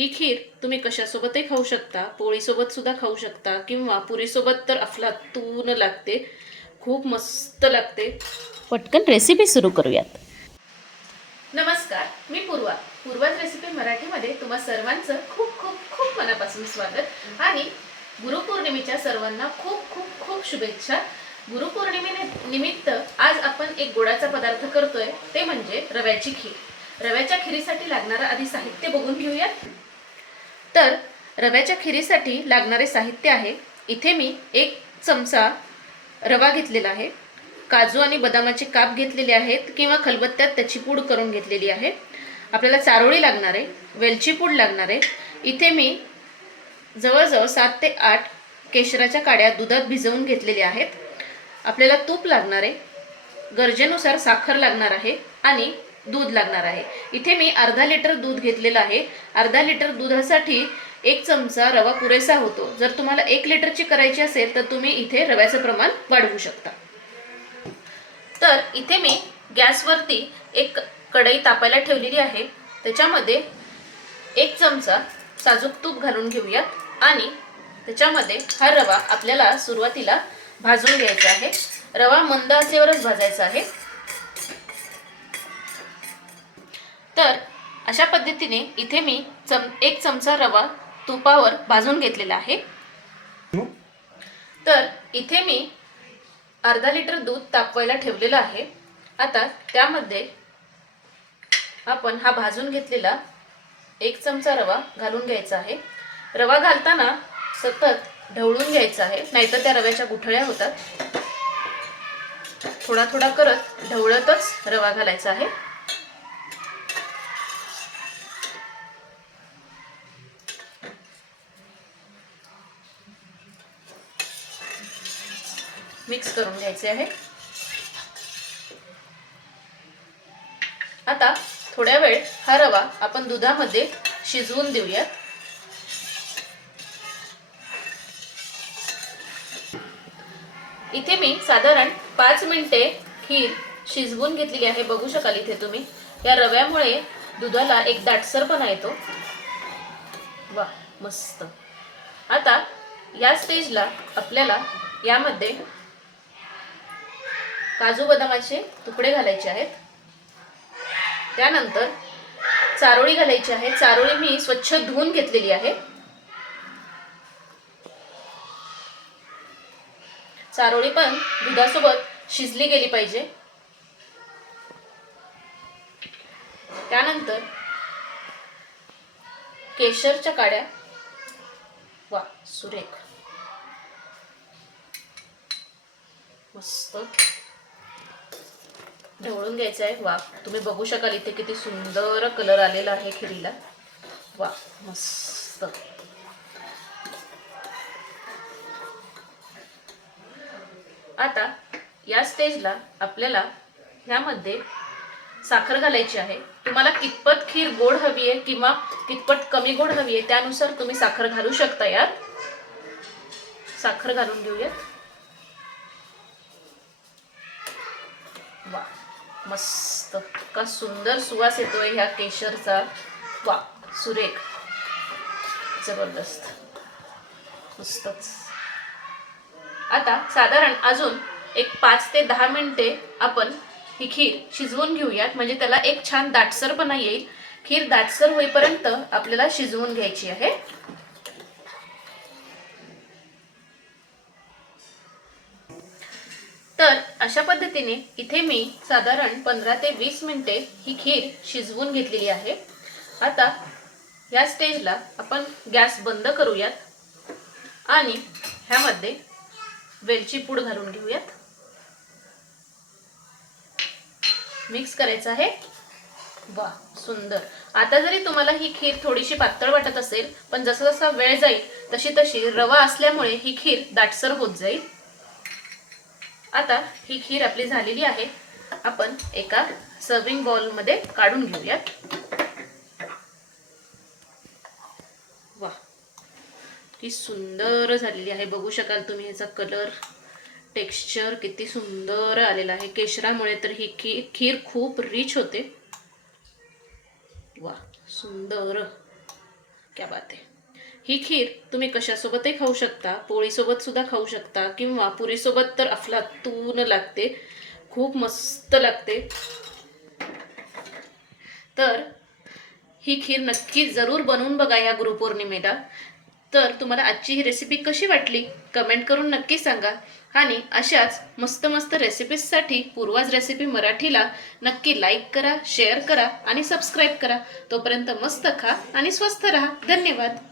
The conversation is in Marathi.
ही खीर तुम्ही कशासोबतही खाऊ शकता पोळीसोबत सुद्धा खाऊ शकता किंवा पुरीसोबत तर अफलातून लागते खूप मस्त लागते. पटकन रेसिपी सुरू करूयात. नमस्कार मी पूर्वा. पूर्वाज रेसिपी मराठीमध्ये तुम्हा सर्वांचं खूप खूप खूप मनापासून स्वागत. आणि गुरुपौर्णिमेच्या सर्वांना खूप खूप खूप शुभेच्छा. गुरुपौर्णिमे निमित्त आज आपण एक गोडाचा पदार्थ करतोय ते म्हणजे रव्याची खीर. रव्याच्या खिरीसाठी लागणारं आधी साहित्य बघून घेऊयात. तर रव्याच्या खिरीसाठी लागणारे साहित्य आहे. इथे मी एक चमचा रवा घेतलेला आहे. काजू आणि बदामाचे काप घेतलेले आहेत किंवा खलबत्त्यात त्याची पूड करून घेतलेली आहे. आपल्याला चारोळी लागणार आहे वेलची पूड लागणार आहे. इथे मी जवळजवळ सात ते आठ केशराच्या काड्या दुधात भिजवून घेतलेल्या आहेत. आपल्याला तूप लागणार आहे. गरजेनुसार साखर लागणार आहे आणि दूध लागणार आहे. इथे मी अर्धा लिटर दूध घेतलेलं आहे. अर्धा लिटर दुधासाठी एक चमचा रवा पुरेसा होतो. जर तुम्हाला एक लिटरची करायची असेल तर तुम्ही इथे रव्याचं प्रमाण वाढवू शकता. तर इथे मी गॅसवरती एक कढई तापायला ठेवलेली आहे. त्याच्यामध्ये एक चमचा साजूक तूप घालून घेऊयात आणि त्याच्यामध्ये हा रवा आपल्याला सुरुवातीला भाजून घ्यायचा आहे. रवा मंद आचेवरच भाजायचा आहे. तर अशा पद्धतीने इथे मी चम एक चमचा रवा तुपावर भाजून घेतलेला आहे. तर इथे मी अर्धा लिटर दूध तापवायला ठेवलेलं आहे. आता त्यामध्ये आपण हा भाजून घेतलेला एक चमचा रवा घालून घ्यायचा आहे. रवा घालताना सतत ढवळून घ्यायचा आहे नाहीतर त्या रव्याच्या गुठळ्या होतात. थोडा थोडा करत ढवळतच रवा घालायचा आहे. मिक्स करून घ्यायचे आहे. आता थोड्या वेळ हा रवा आपण दुधामध्ये शिजवून देऊयात. इथे मी साधारण पाच मिनिटे खीर शिजवून घेतलेली आहे. बघू शकाल इथे तुम्ही. या रव्यामुळे दुधाला एक दाटसरपणा येतो. वा मस्त. आता या स्टेजला आपल्याला यामध्ये काजू बदामाचे तुकडे घालायचे आहेत. त्यानंतर चारोळी घालायची आहे. चारोळी मी स्वच्छ धुवून घेतलेली आहे. चारोळी पण दुधासोबत शिजली गेली पाहिजे. त्यानंतर केशरच्या काड्या वा सुरेख. मस्त. ढवळून घ्यायचं आहे. वा. तुम्ही बघू शकाल इथे किती सुंदर कलर आलेला आहे खिरीला. वा मस्त. आता या स्टेजला आपल्याला ह्यामध्ये साखर घालायची आहे. तुम्हाला कितपत खीर गोड हवी आहे किंवा कितपत कमी गोड हवी आहे त्यानुसार तुम्ही साखर घालू शकता यात. साखर घालून घेऊयात. वा. मस्त. का सुंदर सुवास येतोय ह्या केशरचा. वा सुरेख. जबरदस्त. मस्तच. आता साधारण अजून एक पाच ते दहा मिनिटे आपण ही खीर शिजवून घेऊयात. म्हणजे त्याला एक छान दाटसरपणा येईल. खीर दाटसर होईपर्यंत आपल्याला शिजवून घ्यायची आहे. तर अशा पद्धतीने इथे मी साधारण पंधरा ते वीस मिनटे ही खीर शिजवून घेतलेली आहे. आता या स्टेजला आपण गॅस बंद करूयात आणि ह्यामध्ये वेलची पूड घालून घेऊयात. मिक्स करायचं आहे. वा सुंदर. आता जरी तुम्हाला ही खीर थोडीशी पातळ वाटत असेल पण जसा जसा वेळ जाईल तशी तशी रवा असल्यामुळे ही खीर दाटसर होत जाईल. आता ही खीर आपली झालेली आहे. आपण एका सर्विंगमध्ये काढून घेऊयात. वा ती सुंदर झालेली आहे. बघू शकाल तुम्ही ह्याचा कलर टेक्स्चर किती सुंदर आलेला आहे. केशरामुळे तर ही खीर खीर खूप रिच होते. वा सुंदर. क्या बात आहे. ही खीर तुम्ही कशासोबतही खाऊ शकता पोळीसोबत सुद्धा खाऊ शकता किंवा पुरीसोबत तर अफलातून लागते खूप मस्त लागते. तर ही खीर नक्की जरूर बनवून बघा या गुरुपौर्णिमेला. तर तुम्हाला आजची ही रेसिपी कशी वाटली कमेंट करून नक्की सांगा. आणि अशाच मस्त मस्त रेसिपीजसाठी पूर्वाज रेसिपी मराठीला नक्की लाईक करा शेअर करा आणि सबस्क्राईब करा. तोपर्यंत मस्त खा आणि स्वस्त राहा. धन्यवाद.